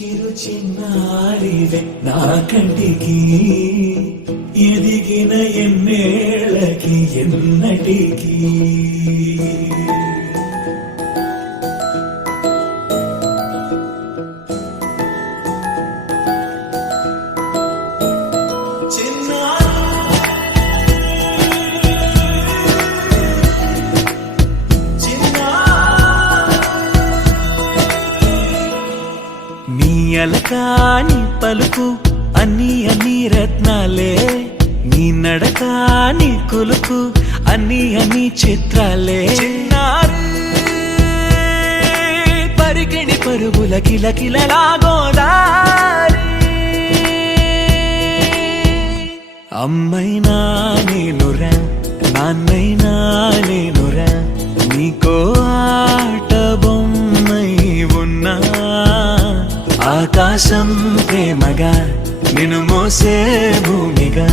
చిరు చిన్నారివే నా కంటికి ఎదిగిన ఎన్నేళ్ళకి ఎన్నటికి అలకాని పలుకు అన్ని అన్ని రత్నాలే నీ నడకాని కులుకు అన్ని అన్ని చిత్రాలే పరికిణి పరుగుల కిలకిలలాగోదారి అమ్మైనా నేనురా నాన్నైనా నేనురా నీకో ఆట బొమ్మై ఉన్నా ఆకాశం ప్రేమగా నిన్ను మోసే భూమిగా